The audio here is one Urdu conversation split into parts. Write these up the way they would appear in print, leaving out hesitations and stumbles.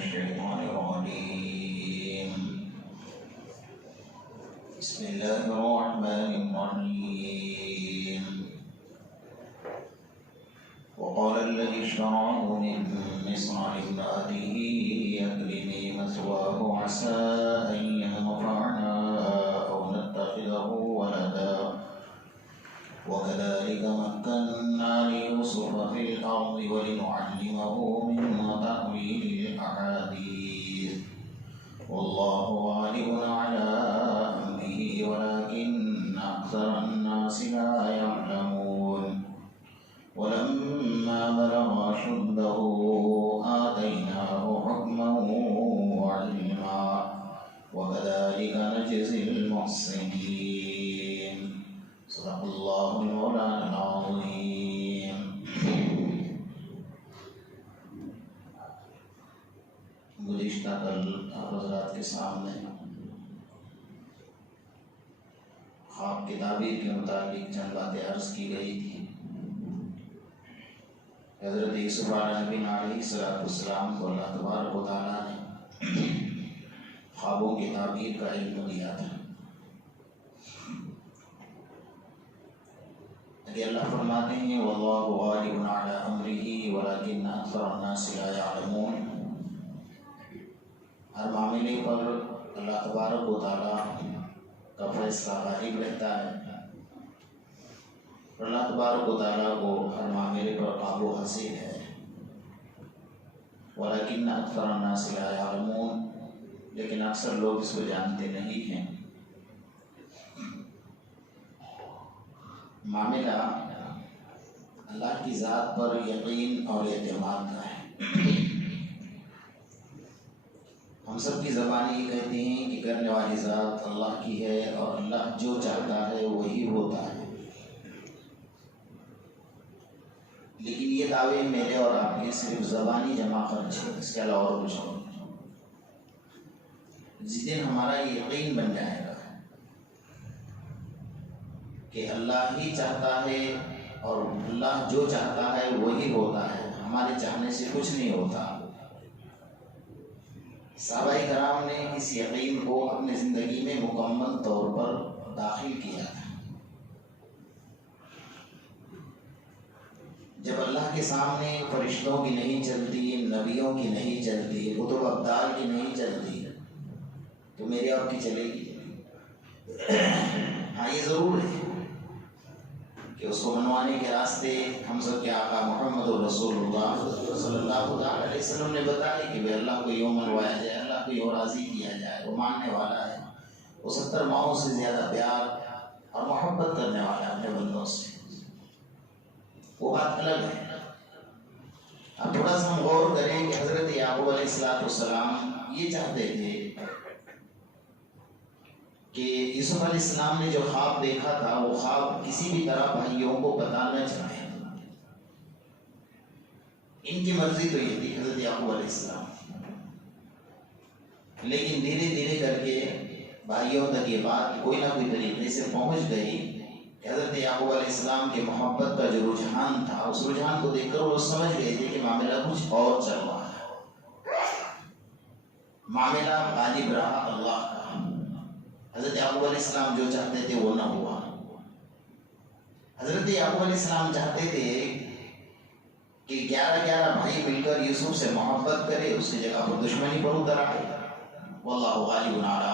الشيطان الرجيم بسم الله الرحمن الرحيم وقال الذي اشتراه من مصر لامرأته أكرمي مثواه عسى أن ينفعنا أو نتخذه ولدا وكذلك مكنا ليوسف في الأرض ولنعلمه من تأويل الأحاديث والله غالب على أمره ولكن أكثر الناس لا يعلمون ولما بلغ أشده آتيناه حكما وعلما وكذلك نجزي المحسنين صدق الله مولانا العظيم. گزشتہ کل آپ حضرات کے سامنے خواب کی تعبیر کے متعلق چند باتیں عرض کی گئی تھی. حضرت یوسف علیہ السلام کو اللہ تبارک و تعالیٰ نے خوابوں کی تعبیر کا علم دیا تھا. کہ اللہ فرماتے ہیں واللہ غالب علی امرہ ولکن اکثر الناس لا یعلمون. ہر معاملے پر اللہ تبارک و تعالیٰ کا فیصلہ غالب رہتا ہے. اللہ تبارک و تعالیٰ کو ہر معاملے پر قابو حاصل ہے. ولکن اکثر الناس لا یعلمون، لیکن اکثر لوگ اس کو جانتے نہیں ہیں. معاملہ اللہ کی ذات پر یقین اور اعتماد کا ہے. ہم سب کی زبان یہ کہتے ہیں کہ کرنے والی ذات اللہ کی ہے اور اللہ جو چاہتا ہے وہی ہوتا ہے. لیکن یہ دعوے میرے اور آپ کے صرف زبانی جمع خرچ ہے، اس کے علاوہ اور کچھ نہیں. جس دن ہمارا یہ یقین بن جائے گا کہ اللہ ہی چاہتا ہے اور اللہ جو چاہتا ہے وہی ہوتا ہے، ہمارے چاہنے سے کچھ نہیں ہوتا. صحابہ کرام نے اس یقین کو اپنی زندگی میں مکمل طور پر داخل کیا تھا. جب اللہ کے سامنے فرشتوں کی نہیں چلتی، نبیوں کی نہیں چلتی، کتب ابدال کی نہیں چلتی، تو میری آپ کی چلے گی؟ ہاں یہ ضرور ہے کہ اس کو منوانے کے راستے ہم سب کے آقا محمد رسول اللہ صلی اللہ علیہ وسلم نے بتایا کہ وہ اللہ کو یوں منوایا جائے، اللہ کو یوں راضی کیا جائے. وہ ماننے والا ہے، وہ 70 ماہوں سے زیادہ پیار اور محبت کرنے والا ہے اپنے بندوں سے. وہ بات الگ ہے. اب تھوڑا سا ہم غور کریں کہ حضرت یعقوب علیہ السلام یہ چاہتے تھے کہ یوسف علیہ السلام نے جو خواب دیکھا تھا وہ خواب کسی بھی طرح بھائیوں کو پتہ نہ چلے. ان کی مرضی تو یہ تھی حضرت یعقوب علیہ السلام. لیکن دھیرے دھیرے کر کے بھائیوں تک یہ بات کوئی نہ کوئی طریقے سے پہنچ گئی کہ حضرت یعقوب علیہ السلام کے محبت کا جو رجحان تھا، اس رجحان کو دیکھ کر وہ سمجھ گئے تھے کہ معاملہ کچھ اور چل رہا ہے. معاملہ غالب رہا اللہ کا. حضرت یعقوب علیہ السلام جو چاہتے تھے وہ نہ ہوا. حضرت یعقوب علیہ السلام چاہتے تھے کہ 11 بھائی مل کر یوسف سے محبت کرے، اس کی جگہ پر دشمنی پر اتر آئے. واللہ غالب علی امرہ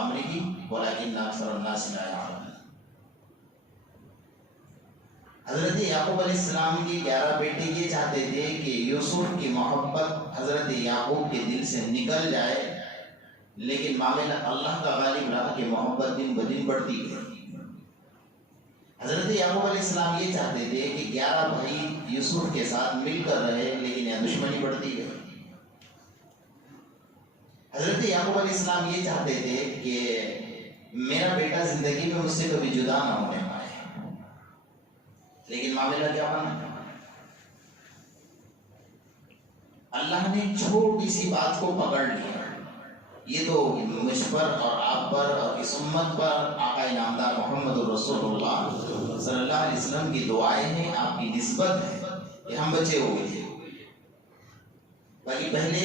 ولکن اکثر الناس لا یعلمون. حضرت یعقوب علیہ السلام کی 11 بیٹے یہ چاہتے تھے کہ یوسف کی محبت حضرت یعقوب کے دل سے نکل جائے، لیکن معاملہ اللہ کا غالب رہا کہ محبت دن بدن بڑھتی گئی. حضرت یعقوب علیہ السلام یہ چاہتے تھے کہ 11 بھائی یوسف کے ساتھ مل کر رہے، لیکن یہ دشمنی بڑھتی گئی. حضرت یعقوب علیہ السلام یہ چاہتے تھے کہ میرا بیٹا زندگی میں مجھ سے کبھی جدا نہ ہونے پائے، لیکن معاملہ کیا بنا؟ اللہ نے چھوٹی سی بات کو پکڑ لیا. یہ تو مجھ پر اور آپ پر اور اس امت پر آقا نامدار محمد رسول اللہ صلی اللہ علیہ وسلم کی دعائیں ہیں، آپ کی نسبت ہے کہ ہم بچے ہوئے تھے. باقی پہلے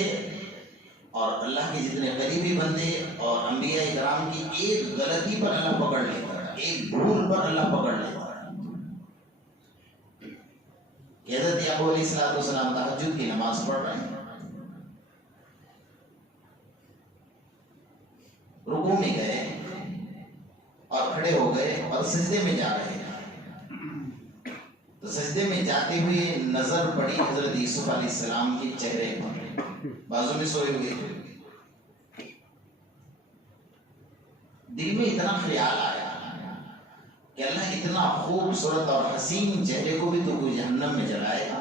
اور اللہ کے جتنے قریبی بندے اور انبیاء کرام کی ایک غلطی پر اللہ پکڑ لیتا ہے، ایک بھول پر اللہ پکڑ لیتا ہے۔ کہ حضرت یعقوب علیہ السلام تہجد کی نماز پڑھ رہے ہیں، رکوع میں گئے اور کھڑے ہو گئے اور سجدے میں جا رہے ہیں، تو سجدے میں جاتے ہوئے نظر پڑی حضرت یوسف علیہ السلام کے چہرے پر، بازو میں سوئے ہوئے تھے۔ دل میں اتنا خیال آیا کہ اللہ اتنا خوبصورت اور حسین چہرے کو بھی تو کوئی جہنم میں جلائے گا۔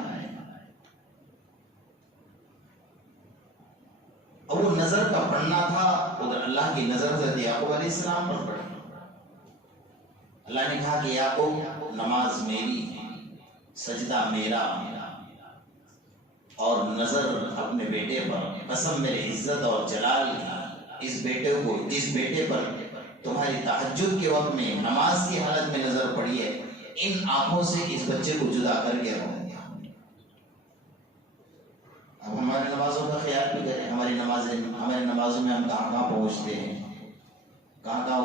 اور وہ نظر کا پڑھنا تھا، ادھر اللہ کی نظر حضرت یعقوب علیہ السلام پر پڑی۔ اللہ نے کہا کہ یعقوب نماز میری، سجدہ میرا، اور نظر اپنے بیٹے پر، قسم میرے عزت اور جلال کی، اس بیٹے پر تمہاری تہجد کے وقت میں نماز کی حالت میں نظر پڑی ہے، ان آنکھوں سے اس بچے کو جدا کر کے رہوں گا۔ اب ہماری نمازوں کا خیال بھی کریں، ہماری نمازوں میں ہم کہاں پہنچتے ہیں، کہاں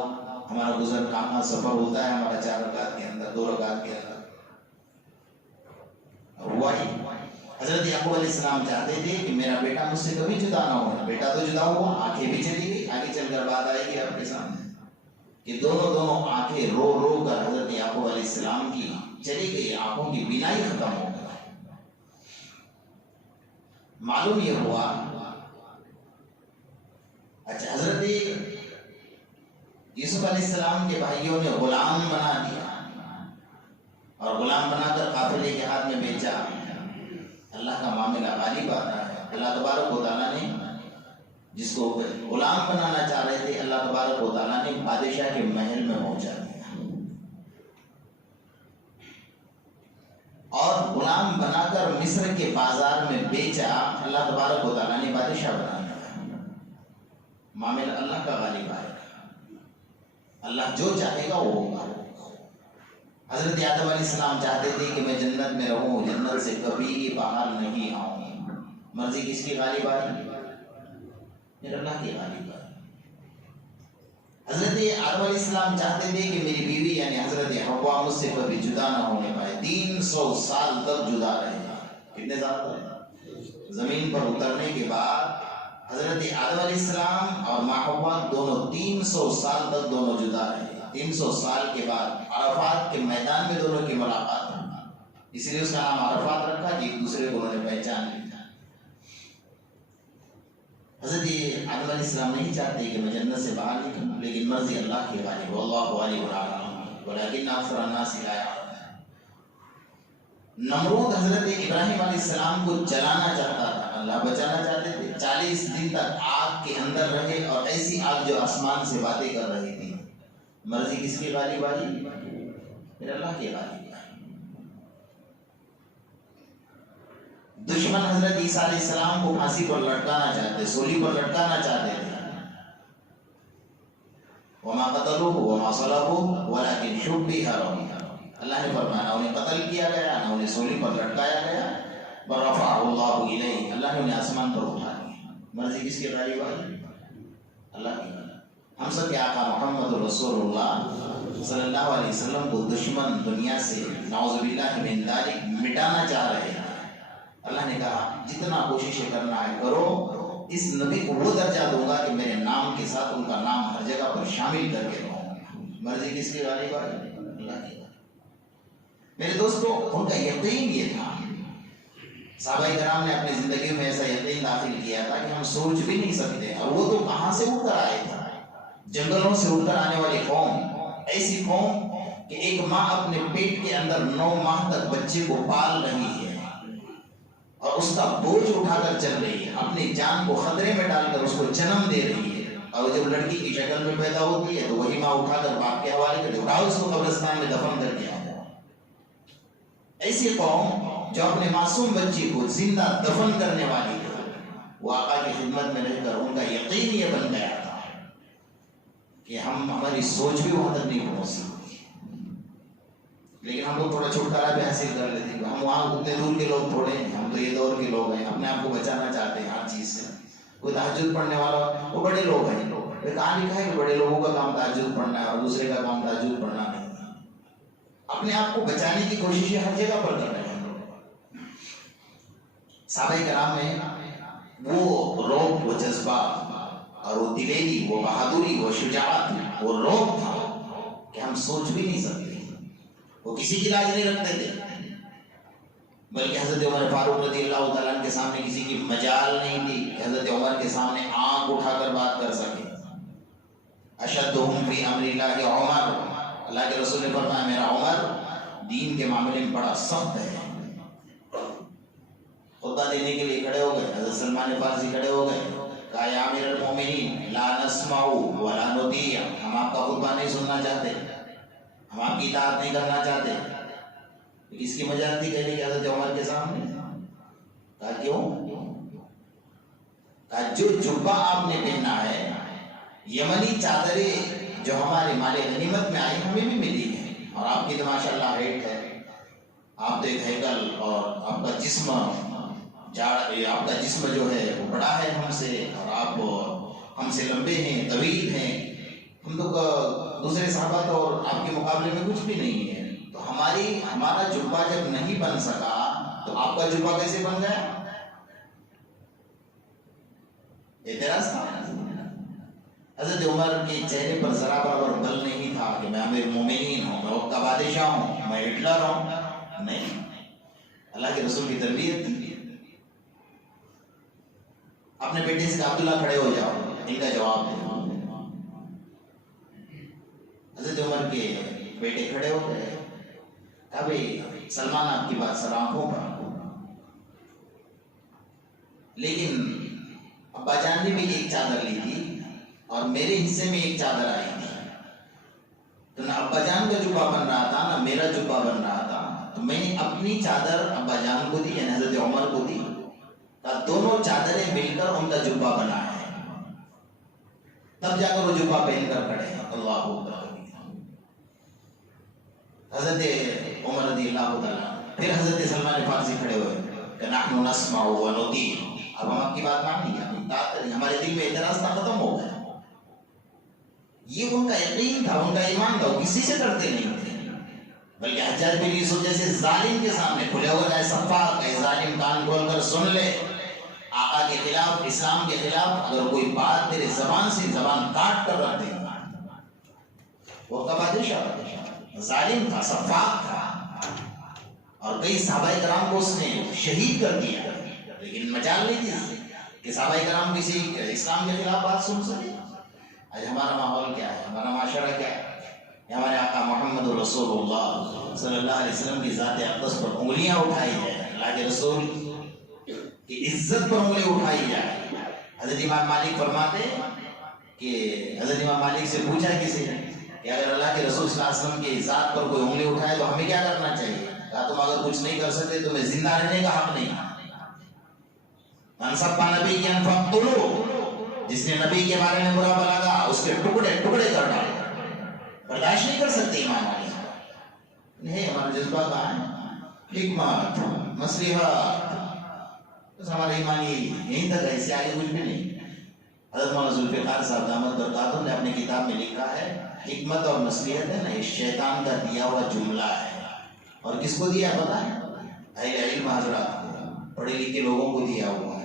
ہمارا گزر، کہاں سفر ہوتا ہے ہمارا 4 رکعت کے اندر، 2 رکعت کے اندر۔ ہوا ہی حضرت یعقوب علیہ السلام چاہتے تھے کہ میرا بیٹا مجھ سے کبھی جدا نہ ہو، بیٹا تو جدا ہوا، آنکھیں بھی چلی گئی، آگے چل کر بات آئے گی آپ کے سامنے کہ دونوں آنکھیں رو رو کر حضرت یعقوب علیہ السلام کی چلی گئی، آنکھوں کی بینائی ختم ہو گئی۔ معلوم یہ ہوا، اچھا حضرت یوسف علیہ السلام کے بھائیوں نے غلام بنا دیا اور غلام بنا کر قافلے کے ہاتھ میں بیچا۔ اللہ کا معاملہ غالب آتا ہے، اللہ تبارک و تعالیٰ نے جس کو غلام بنانا چاہ رہے تھے، اللہ تبارک و تعالیٰ نے بادشاہ کے محل میں پہنچا دیا، اور غلام بنا کر مصر کے بازار میں بیچا، اللہ تبارک و تعالیٰ نے بادشاہ بنا دیا۔ معاملہ اللہ کا غالب آئے گا، اللہ جو چاہے گا وہ ہوگا۔ حضرت آدم علیہ السلام چاہتے تھے کہ میں جنت میں رہوں، جنت سے کبھی باہر نہیں آؤں، مرضی کس کی غالب آئی؟ میرے اللہ کی غالب آئی۔ حضرت آدم علیہ السلام چاہتے تھے کہ میری بیوی یعنی حضرت حوا مجھ سے کبھی جدا نہ ہونے پائے، 300 سال تک جدا رہے گا۔ کتنے سال تک؟ زمین پر اترنے کے بعد حضرت آدم علیہ السلام اور ماں حوا دونوں 300 سال تک دونوں جدا رہے۔ 300 سال کے بعد عرفات کے میدان میں دونوں کی ملاقات ہوئی، اس لیے اس کا نام عرفات رکھا کہ ایک دوسرے کو انہوں نے پہچان لیا۔ حضرت آدم علیہ السلام نہیں چاہتے کہ میں جنت سے باہر نکلوں، لیکن مرضی اللہ کی غالب، واللہ غالب ولکن اکثر الناس لا یعلمون۔ نمرود حضرت ابراہیم علیہ السلام کو جلانا چاہتا تھا، اللہ بچانا چاہتے تھے، 40 دن تک آگ کے اندر رہے، اور ایسی آگ جو آسمان سے باتیں کر رہی تھی۔ مرضی کس کی غالب آئی؟ پھر اللہ کی غالب آئی۔ دشمن حضرت عیسیٰ علیہ السلام کو پھانسی پر لٹکانا چاہتے، سولی پر لٹکانا چاہتے تھے۔ وما قتلوه وما صلبوه ولكن شبه لهم، اللہ نے فرمایا نہ انہیں قتل کیا گیا، نہ انہیں سولی پر لٹکایا گیا، بل رفعه اللہ الیہ، اللہ نے انہیں آسمان پر اٹھا لیا۔ مرضی کس کی غالب آئی؟ اللہ کی۔ ہم سب کے آقا محمد رسول اللہ صلی اللہ علیہ وسلم کو دشمن دنیا سے نعوذ باللہ من ذلک مٹانا چاہ رہے ہیں۔ اللہ نے کہا جتنا کوشش کرنا ہے کرو، اس نبی کو وہ درجہ دوں گا کہ میرے نام کے ساتھ ان کا نام ہر جگہ پر شامل کر کے رہوں گا۔ مرضی کس کی غالب آئی؟ اللہ کی۔ میرے دوستو، ان کا یقین یہ تھا، صحابہ کرام نے اپنی زندگی میں ایسا یقین داخل کیا تھا کہ ہم سوچ بھی نہیں سکتے، اور وہ تو کہاں سے اٹھ کر آئے تھے، جنگلوں سے اٹھ کر آنے والی قوم، ایسی قوم کہ ایک ماں اپنے پیٹ کے اندر 9 ماہ تک بچے کو پال رہی ہے اور اس کا بوجھ اٹھا کر چل رہی ہے، اپنی جان کو خطرے میں ڈال کر اس کو جنم دے رہی ہے، اور جب لڑکی کی شکل میں پیدا ہوتی ہے تو وہی ماں اٹھا کر باپ کے حوالے کر اٹھاؤ اس کو قبرستان میں دفن کر دیا۔ ایسی قوم جو اپنے معصوم بچی کو زندہ دفن کرنے والی ہے، وہ آقا کی خدمت میں رہ کر ان کا یقین یہ بن گیا تھا کہ ہماری سوچ بھی وہاں تک نہیں پہنچ سکتی، لیکن ہم لوگ تھوڑا چھٹکارا بھی حاصل کر لیتے ہیں، ہم وہاں اتنے دور کے لوگ تھوڑے ہیں، ہم تو یہ دور کے لوگ ہیں، اپنے آپ کو بچانا چاہتے ہیں ہر چیز سے، کوئی تہجد پڑھنے والا وہ بڑے لوگ ہیں، کہاں لکھا ہے کہ بڑے لوگوں کا کام تہجد پڑھنا ہے اور دوسرے کا کام تہجد پڑھنا نہیں؟ اپنے آپ کو بچانے کی کوششیں ہر جگہ پر کر رہے ہیں۔ صحابہ کرام میں وہ روب، وہ جذبہ اور وہ دلیری، وہ بہادری، وہ شجاعت، وہ روب تھا کہ ہم سوچ بھی نہیں سکتے۔ وہ کسی کی لاج نہیں رکھتے تھے، بلکہ حضرت عمر فاروق رضی اللہ تعالیٰ عنہ کے سامنے کسی کی مجال نہیں تھی کہ حضرت عمر کے سامنے آنکھ اٹھا کر بات کر سکے۔ اشدہم فی امر اللہ عمر، اللہ کے رسول نے فرمایا میرا عمر دین کے معاملے میں بڑا سخت ہے۔ خطبہ دینے کے لیے کھڑے ہو گئے، حضرت سلمان فارسی کھڑے ہو گئے، کہا یا امیر المومنین لا نسمع ولا نطیع، ہم آپ کا خطبہ نہیں سننا چاہتے، ہم آپ کی اطاعت نہیں کرنا چاہتے۔ اس کی مجال تھی کہنے کی حضرت عمر کے سامنے؟ کہا کیوں؟ کہا جو جبہ آپ نے پہنا ہے، یمنی چادریں جو ہمارے مال غنیمت میں آئی ہمیں بھی ملی ہیں، اور آپ کی تو ماشاءاللہ ہیٹ ہے، آپ تو ایک ہیکل اور آپ کا جسم جو ہے وہ بڑا ہے ہم سے، اور آپ ہم سے لمبے ہیں، طویل ہیں، ہم تو دوسرے صحابہ تو اور آپ کے مقابلے میں کچھ بھی نہیں ہے، تو ہمارا جبہ جب نہیں بن سکا تو آپ کا جبہ کیسے بن گیا؟ اعتراض تھا۔ حضرت عمر کے چہرے پر ذرا برابر بل نہیں تھا کہ میں امیر مومنین ہوں، میں وقت کا بادشاہ ہوں، میں ہٹلر ہوں، نہیں، اللہ کے رسول کی تربیت تھی۔ اپنے بیٹے سے عبداللہ کھڑے ہو جاؤ، ان کا جواب دو۔ حضرت عمر کے بیٹے کھڑے ہو گئے، کہا بھائی سلمان آپ کی بات سر آنکھوں پر، لیکن ابا جان نے بھی ایک چادر لی تھی اور میرے حصے میں ایک چادر آئی تھی، تو نہ ابا جان کا جبہ بن رہا تھا نہ میرا جبہ بن رہا تھا، تو میں نے اپنی چادر ابا جان کو دی، یعنی حضرت عمر کو دی، دونوں چادریں مل کر ان کا جبہ بنا ہے، تب جا کر وہ جبہ پہن کر کھڑے ہیں۔ اللہ اکبر۔ حضرت عمر رضی اللہ تعالیٰ، پھر حضرت سلمان فارسی کھڑے ہوئے کہ نحن نسمع و نطیع، اب ہم آپ کی بات مان لیں، ہمارے دل میں اعتراض تھا، ختم ہو گیا۔ یہ ان کا یقین تھا، ان کا ایمان تھا، وہ کسی سے ڈرتے نہیں تھے، بلکہ حجاج بن یوسف جیسے ظالم کے سامنے کھلے ہوئے اے سفاک، اے ظالم کان کھول کر سن لے، آقا کے خلاف، اسلام کے خلاف اگر کوئی بات تیرے زبان سے زبان کاٹ کر رکھ دے گا۔ وہ کا بادشاہ ظالم تھا، سفاک تھا، اور کئی صحابہ کرام کو اس نے شہید کر دیا، لیکن مجال نہیں تھی کہ صحابہ کرام کسی اسلام کے خلاف بات سن سکے۔ آج ہمارا ماحول کیا ہے، ہمارا معاشرہ کیا ہے؟ ہمارے آقا محمد رسول اللہ صلی اللہ علیہ وسلم کی ذات اقدس پر انگلیاں اٹھائی جائیں، اللہ کے رسول کی عزت پر انگلی اٹھائی جائے۔ حضرت امام مالک فرماتے کہ حضرت امام مالک سے پوچھا کسی نے کہ اگر اللہ کے رسول صلی اللہ علیہ وسلم کی ذات پر کوئی انگلی اٹھائے تو ہمیں کیا کرنا چاہیے؟ کہا تم اگر کچھ نہیں کر سکتے تو میں زندہ رہنے کا حق نہیں۔ منصب پا نبی کی انفق طلو، جس نے نبی کے بارے میں برا بلا کہا اس کے ٹکڑے ٹکڑے کر ڈالو، برداشت نہیں کر سکتے امام مالک۔ نہیں، ہمارا جذبہ کہاں ہے؟ حکمت، مصلحت، بس ہمارا ایمانی یہیں تک ہے، اس سے آگے کچھ بھی نہیں۔ حضرت مولانا ذوالفقار صاحب دامت برکاتہ نے اپنی کتاب میں لکھا ہے حکمت اور مصلحت ہے نا، یہ شیطان کا دیا ہوا جملہ ہے، اور کس کو دیا پتا ہے؟ اہل علم حضرات کو، پڑھے لکھے لوگوں کو دیا ہوا ہے۔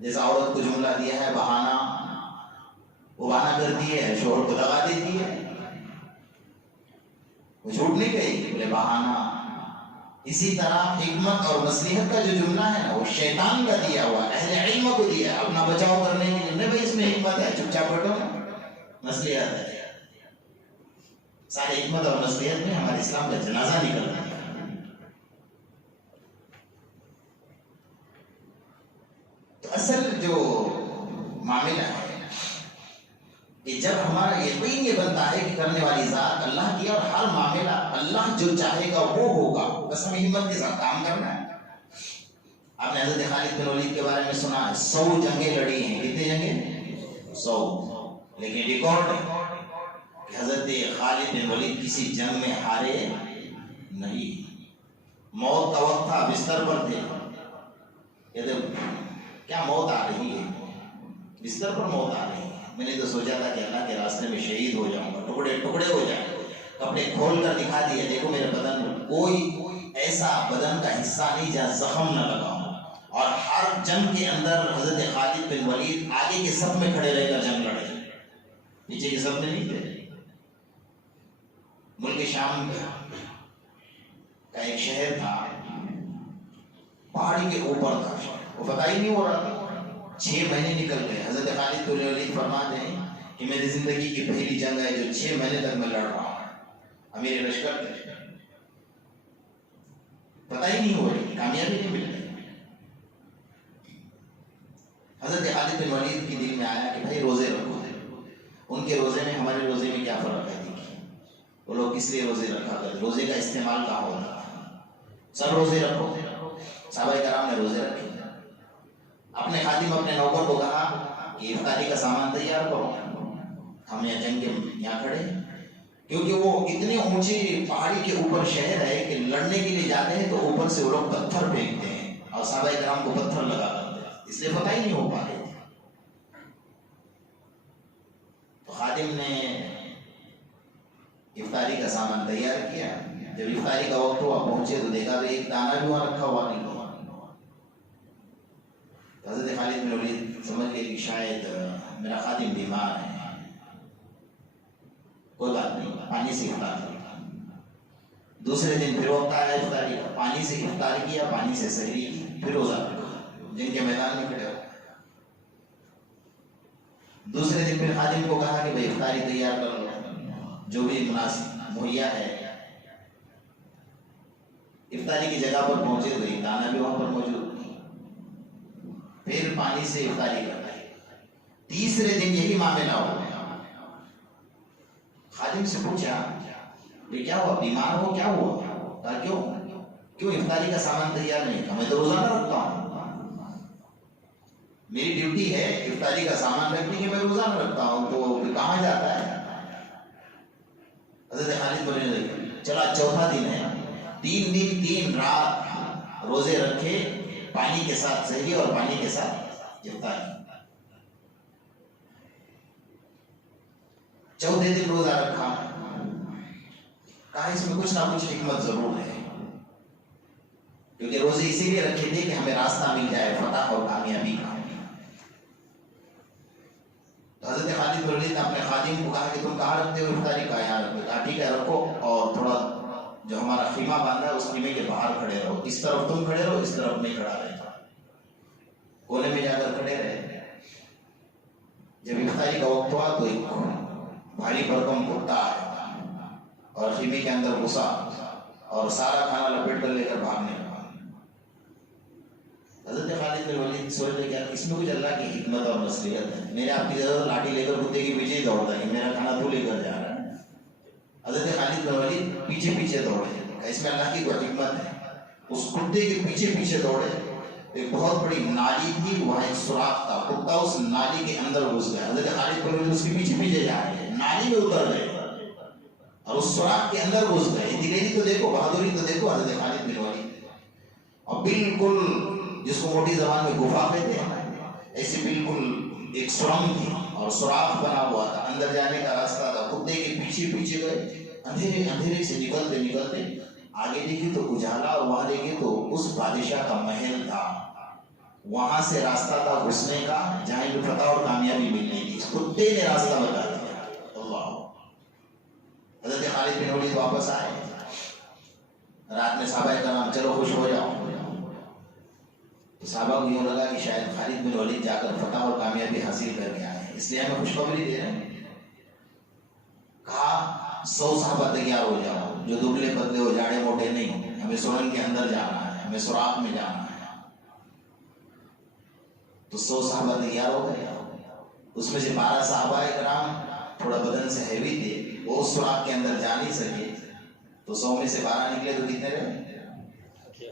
جیسا عورت کو جملہ دیا ہے بہانہ، وہ بہانہ کرتی ہے، شوہر کو دغا دیتی ہے، وہ جھوٹ نہیں کہے بولے بہانہ۔ اسی طرح حکمت اور مصلحت کا جو جملہ ہے نا، وہ شیطان کا دیا ہوا، اہل علم کو دیا ہے اپنا بچاؤ کرنے کے لیے۔ نہیں بھائی اس میں حکمت ہے، چپ چاپ بیٹھو، مصلحت ہے۔ سارے حکمت اور مصلحت میں ہمارے اسلام کا جنازہ نکل رہا ہے۔ تو اصل جو معاملہ ہے کہ جب ہمارا یقین یہ بنتا ہے کہ کرنے والی ذات اللہ کی، اور ہر معاملہ اللہ جو چاہے گا وہ ہوگا، بس ہمیں ہمت کے ساتھ کام کرنا ہے۔ آپ نے حضرت خالد بن ولید کے بارے میں سنا ہے، 100 جنگیں لڑی ہیں۔ کتنی جنگیں؟ 100۔ لیکن ریکارڈ کہ حضرت خالد بن ولید کسی جنگ میں ہارے نہیں۔ موت کا وقت تھا، بستر پر تھے، کہتے کیا موت آ رہی ہے، بستر پر موت آ رہی ہے، میں نے تو سوچا تھا کہ اللہ کے راستے میں شہید ہو جاؤں گا، ٹکڑے ٹکڑے ہو جائیں، کپڑے کھول کر دکھا دیے دیکھو میرے بدن میں کوئی ایسا بدن کا حصہ نہیں جہاں زخم نہ لگا ہو۔ اور ہر جنگ کے اندر حضرت خالد بن ولید آگے کے صف میں کھڑے رہ کر جنگ لڑے، پیچھے کے صف میں نہیں تھے۔ ملک شام کا ایک شہر تھا، پہاڑی کے اوپر تھا، وہ پتہ ہی نہیں ہو رہا تھا، 6 مہینے نکل گئے۔ حضرت خالد بن ولید فرماتے ہیں کہ میری زندگی کی پہلی جنگ ہے جو 6 مہینے تک میں لڑ رہا ہوں، امیر لشکر تھے، پتہ ہی نہیں ہو رہی، کامیابی نہیں مل رہی۔ حضرت خالد بن ولید کے دل میں آیا کہ بھائی روزے رکھو، ان کے روزے میں ہمارے روزے میں کیا فرق ہے؟ وہ لوگ کس لیے روزے رکھا کرتے، روزے کا استعمال کہاں ہوتا ہے؟ سب روزے رکھو، صحابہ کرام نے روزے رکھے۔ اپنے خادم اپنے نوکر کو کہا کہ افطاری کا سامان تیار کرو، ہم یہاں جنگ کے یہاں کھڑے، کیونکہ وہ اتنے اونچی پہاڑی کے اوپر شہر ہے کہ لڑنے کے لیے جاتے ہیں تو اوپر سے وہ لوگ پتھر پھینکتے ہیں اور صحابہ کرام کو پتھر لگا کرتے ہیں، اس لیے پتہ ہی نہیں ہو پا رہے تھے۔ تو خادم نے افطاری کا سامان تیار کیا، جب افطاری کا وقت ہوا پہنچے تو دیکھا تو ایک دانہ بھی وہاں رکھا ہوا نہیں تھا۔ حضرت خالد بن ولید سمجھ گئے کہ شاید میرا خادم بیمار ہے، کوئی بات نہیں، پانی سے افطار کرتا۔ دوسرے دن پھر وقت آیا افطاری کا، پانی سے افطار کیا، پانی سے سحری کی، پھر روزہ رکھا، جن کے میدان میں کھڑے ہو۔ دوسرے دن پھر خادم کو کہا کہ بھائی افطاری تیار کر لو، جو بھی مناسب مہیا ہے۔ افطاری کی جگہ پر پہنچے تو ایک دانہ بھی وہاں پر موجود نہیں، پھر پانی سے افطاری کرنا ہے۔ تیسرے دن یہی معاملہ ہو گیا، خادم سے پوچھا یہ کیا ہوا، بیمار ہو کیا ہوا؟ کہا کیوں افطاری کا سامان تیار نہیں؟ میں تو روزانہ رکھتا ہوں، میری ڈیوٹی ہے افطاری کا سامان رکھنے کی، میں روزانہ رکھتا ہوں، تو کہاں جاتا ہے؟ حضرت خالد بن ولید چلا چوتھا دن ہے، 3 دن 3 رات روزے رکھے، پانی کے ساتھ سحری اور پانی کے ساتھ افطاری۔ چوتھے دن روزہ رکھا، کہا اس میں کچھ نہ کچھ حکمت ضرور ہے، کیونکہ روزے اسی لیے رکھے تھے کہ ہمیں راستہ مل جائے فتح اور کامیابی کا۔ تو حضرت خالد بن ولید نے اپنے خادم کو کہا کہ تم کہاں رکھتے ہو افطاری؟ کا یہاں رکھتے۔ کہا ٹھیک ہے رکھو، اور تھوڑا جو ہمارا خیمہ باندھا ہے اس خیمے کے باہر کھڑے رہو، اس طرف تم کھڑے رہو، اس طرف میں کھڑا رہتا، کونے میں جا کر کھڑے رہے۔ جب افطاری کا وقت ہوا تو ایک بھاری بھرکم کتا آیا اور خیمے کے اندر گھسا اور سارا کھانا لپیٹ کر لے کر بھاگنے لگا۔ حضرت خالد بن ولید سوچ رہے کہ اس میں کچھ اللہ کی حکمت اور مصلحت ہے، میرے آپ کی ضرورت لاٹھی لے کر کتے کے پیچھے ہی دوڑتا ہے کہ میرا کھانا تو لے کر جا رہا ہے۔ حضرت خالد بن ولید پیچھے پیچھے دوڑے، اس میں اللہ کی کوئی حکمت ہے۔ اس کتے کے پیچھے پیچھے دوڑے، ایک بہت بڑی نالی تھی، وہاں ایک سوراخ تھا، کتا اس نالی کے اندر گھس گیا۔ حضرت خالد بن ولید اس کے پیچھے پیچھے جا رہے ہیں، نالی میں اتر گئے اور اس سوراخ کے اندر گھس گئے۔ دلیری تو دیکھو، بہادری تو دیکھو حضرت خالد بن ولید، اور بالکل جس کو موٹی زبان میں گفا کہتے ہیں، ایسی بالکل ایک سرنگ تھی اور سوراخ بنا ہوا تھا، اندر جانے کا راستہ تھا۔ کتے کے پیچھے پیچھے گئے، اندھیرے سے نکلتے نکلتے آگے دیکھے تو اجالا، اور وہاں دیکھے تو اس بادشاہ کا محل تھا، وہاں سے راستہ تھا گھسنے کا جہاں بھی فتح اور کامیابی ملنے کی۔ کتے نے راستہ بتا دیا۔ اللہ! حضرت خالد بن ولید واپس آئے، رات میں صحابہ کرام چلو خوش ہو جاؤ، تو صحابہ کو یوں لگا کہ شاید خالد بن ولید جا کر فتح اور کامیابی حاصل کر کے آئے، اس لیے ہمیں خوشخبری دے رہے ہیں۔ کہا 100 صحابہ تیار ہو جاؤ، جو دبلے پتلے ہو، جاڑے موٹے نہیں، ہمیں سرنگ کے اندر جانا ہے، ہمیں سوراخ میں جانا ہے۔ تو 100 صحابہ تیار ہو گئے، اس میں سے 12 صحابہ کرام تھوڑا بدن سے ہیوی تھے، وہ اس سوراخ کے اندر جا نہیں سکے، تو 100 میں سے 12 نکلے تو کتنے رہے؟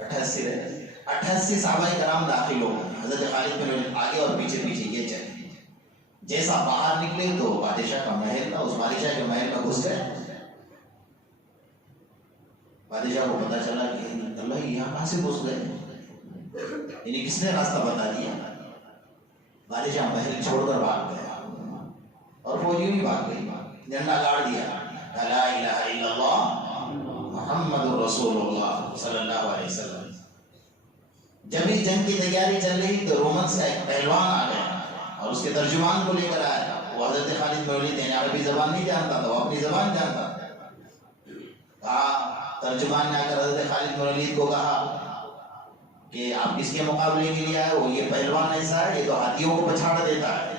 88 رہے۔ 88 صحابہ کرام داخل ہو گئے، حضرت خالد بن ولید آگے اور پیچھے پیچھے یہ چلے۔ جیسا باہر نکلے تو بادشاہ کا محل تھا، اس بادشاہ کے محل میں گھس گئے۔ بادشاہ کو پتا چلا کہ اللہ یہاں کہاں سے گھس گئے، یعنی کس نے راستہ بتا دیا؟ والد شاہ محل چھوڑ کر بھاگ گیا اور فوجیوں ہی بھاگ گئی, جھنڈا گاڑ دیا, لا الہ الا اللہ محمد رسول اللہ صلی اللہ علیہ وسلم. جب اس جنگ کی تیاری چل رہی تو رومنس کا ایک پہلوان آ گیا اور اس کے ترجمان کو لے کر آیا. وہ حضرت خالد بن ولید نے عربی زبان نہیں جانتا تھا, وہ اپنی زبان جانتا تھا. کہا, ترجمان نے آ کر حضرت خالد بن ولید کو کہا کہ آپ کس کے مقابلے کے لیے آئے ہو؟ یہ پہلوان ایسا ہے, یہ تو ہاتھیوں کو پچھاڑ دیتا ہے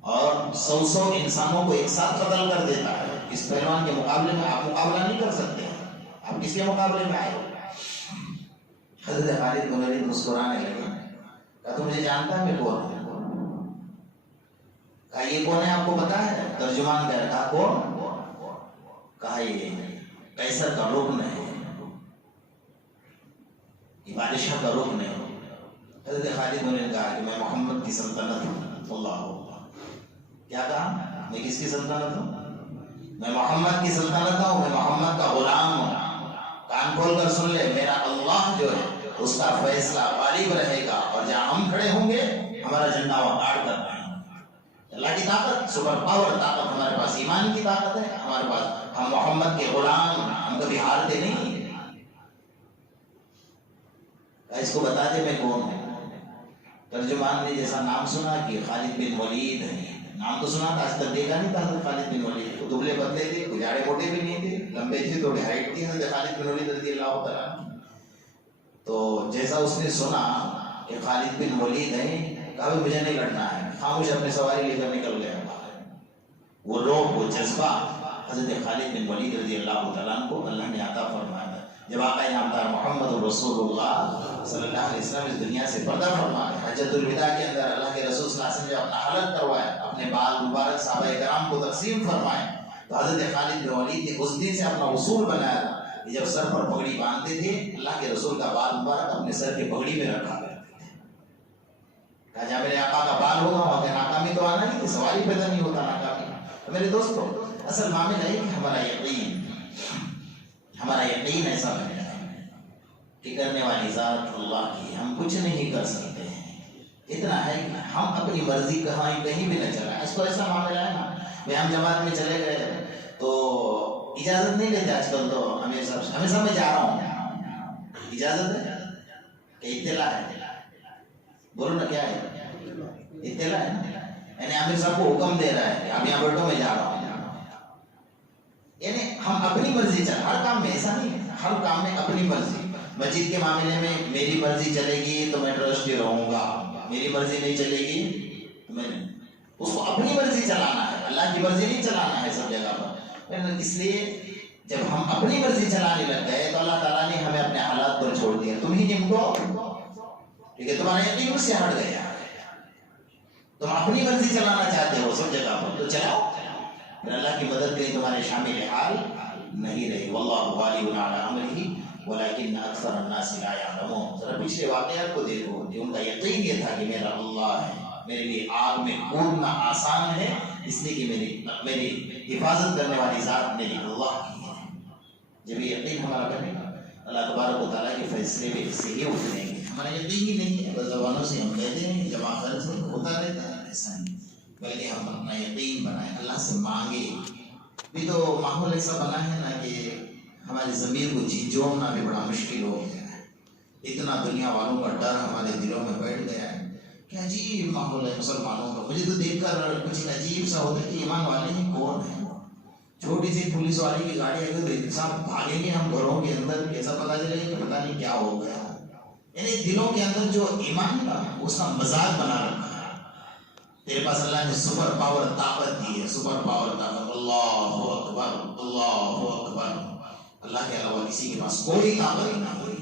اور 100 انسانوں کو ایک ساتھ قتل کر دیتا ہے. اس پہلوان کے مقابلے میں آپ مقابلہ نہیں کر سکتے, آپ کس کے مقابلے میں آئے ہو؟ حضرت خالد بن ولید مسکرانے لگے. کہا, تو مجھے جانتا ہے میں کون ہوں؟ کہا, یہ کون ہے آپ کو پتا ہے؟ ترجمان کہہ رہا, کون؟ کہا, یہ قیصر کا رکن ہے, یہ بادشاہ کا رکن ہے. حضرت خالد بن ولید نے کہا کہ میں محمد کی سلطنت ہوں. اللہ کیا کہا, میں کس کی سلطنت ہوں؟ میں محمد کی سلطنت ہوں, میں محمد کا غلام ہوں. کان کھول کر سن لے, میرا اللہ جو ہے اس کا فیصلہ غالب رہے گا اور جہاں ہم کھڑے ہوں گے ہمارا جھنڈا وہ گاڑ کر پائیں گے. اللہ کی طاقت, سپر پاور طاقت ہمارے پاس, ایمان کی طاقت ہے ہمارے پاس. ہم محمد کے غلام, ہم کبھی ہارتے نہیں. اس کو بتا دے میں کون ہوں. ترجمان نے جیسا نام سنا کہ خالد بن ولید ہے, نام تو سنا تھا, آج تک دیکھا نہیں تھا حضرت خالد بن ولید. وہ دبلے پتلے تھے, کچھ جاڑے موٹے بھی نہیں تھے, لمبے تھے, تھوڑی ہائٹ تھی حضرت خالد بن ولید رضی اللہ تعالیٰ. تو جیسا اس نے سنا کہ خالد بن ولید ہیں, کہا مجھے نہیں لڑنا ہے, خاموش اپنے سواری لے کر نکل گیا. وہ روح, وہ جذبہ حضرت خالد بن ولید رضی اللہ تعالیٰ کو اللہ نے عطا فرمایا. جب آقا نامدار محمد رسول اللہ صلی اللہ علیہ وسلم اس دنیا سے پردہ فرمائے, حجۃ الوداع کے اندر اللہ کے رسول صلی اللہ علیہ وسلم جب اپنا حلق کروایا, اپنے بال مبارک صحابہ کرام کو تقسیم فرمائے, تو حضرت خالد بن ولید نے اس دن سے اپنا اصول بنایا تھا کہ جب سر پر پگڑی باندھتے تھے, اللہ کے رسول کا بال مبارک اپنے سر کی پگڑی میں رکھا کرتے تھے. کہا, جہاں میرے آقا کا بال ہوگا وہاں پہ ناکامی تو آنا ہی, سوال ہی پیدا نہیں ہوتا ناکامی. تو میرے دوستوں, اصل معاملہ ہے کہ ہمارا یقین ایسا بنے گا کہ کرنے والی ذات اللہ کی, ہم کچھ نہیں کر سکتے ہیں. اتنا ہے کہ ہم اپنی مرضی کہیں بھی نہ چلائیں. اس کو ایسا معاملہ ہے نا, میں ہم جماعت میں چلے گئے تو اجازت نہیں لیتے آج کل. تو ہمیشہ میں جا رہا ہوں, اجازت ہے کہ اطلاع ہے؟ بولو نا, کیا ہے اطلاع ہے نا, یعنی عامر صاحب کو حکم دے رہا ہے کہ آپ یہاں بیٹھو, میں جا رہا ہوں. یعنی ہم اپنی مرضی چل, ہر کام میں ایسا نہیں ہے, ہر کام میں اپنی مرضی. مسجد کے معاملے میں میری مرضی چلے گی تو میں ٹرسٹی رہوں گا, میری مرضی نہیں چلے گی تو میں نہیں. اس کو اپنی مرضی چلانا ہے, اللہ کی مرضی نہیں چلانا ہے سب جگہ پر. اس لیے جب ہم اپنی مرضی چلانے لگ گئے تو اللہ تعالیٰ نے ہمیں اپنے حالات پر چھوڑ دیا. تم ہی نمٹو, ٹھیک ہے, تمہارا یقین اس سے ہٹ گیا. تم اپنی مرضی چلانا چاہتے ہو سب جگہ پر, تو چلاؤ, پھر اللہ کی مدد کہیں تمہارے شامل حال نہیں رہی. واللہ غالب علی امرہ ولکن اکثر الناس لا یعلمون. ذرا پچھلے واقعات کو دیکھو, کہ ان کا یقین یہ تھا کہ میرا اللہ ہے, میرے لیے آگ میں کودنا آسان ہے, اس لیے کہ میری حفاظت کرنے والی ذات میری اللہ کی ہے. جب یہ یقین ہمارا بنے گا, اللہ تبارک و تعالیٰ کے فیصلے بھی اس سے ہی اٹھیں گے. ہمارا یقین ہی نہیں ہے, بس زبانوں سے ہم کہتے ہیں جب آخرت سے ہوتا رہتا ہے, ایسا نہیں. بلکہ ہم اپنا یقین بنائیں, اللہ سے مانگے. بھی تو ماحول ایسا بنا ہے نا کہ ہماری ضمیر کو جھنجھوڑنا بھی بڑا مشکل ہو گیا ہے. اتنا دنیا والوں کا ڈر ہمارے دلوں میں بیٹھ گیا ہے کہ عجیب ماحول ہے مسلمانوں کا. مجھے تو دیکھ کر کچھ عجیب سا ہوتا ہے کہ ایمان والے ہیں کون ہیں. چھوٹی سی پولیس والی کی گاڑی اگر انسان بھاگیں گے ہم گھروں کے اندر, کیسا پتا چلے گا کہ پتا نہیں کیا ہو گیا. یعنی دلوں کے اندر جو ایمان کا اس کا مزاج بنا رکھا ہے. تیرے پاس اللہ نے سپر پاور طاقت دی ہے, سپر پاور طاقت. اللہ اکبر, اللہ اکبر. اللہ کے علاوہ کسی کے پاس کوئی طاقت نہ ہوئی.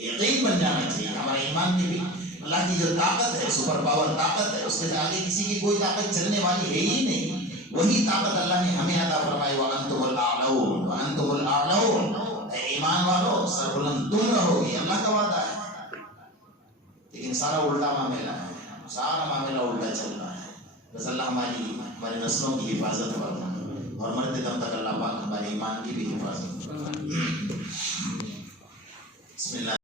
یقین بن جانا چاہیے ہمارے ایمان کے بھی. اللہ کی جو طاقت ہے, سپر پاور طاقت ہے, اس کے آگے کسی کی کوئی طاقت چلنے والی ہے ہی نہیں. وہی طاقت اللہ نے ہمیں عطا فرمائی. وَأَنْتُمُ الْأَعْلَوْنَ وَأَنْتُمُ الْأَعْلَوْنَ. اے ایمان والو, سربلند تم رہو گے, اللہ کا وعدہ ہے. لیکن سارا الٹا معاملہ ہے, سارا معاملہ الٹا چل رہا ہے. بس اللہ ہماری نسلوں کی حفاظت فرمائے اور مرتے دم تک اللہ پاک ہمارے ایمان کی بھی حفاظت فرمائے. بسم اللہ.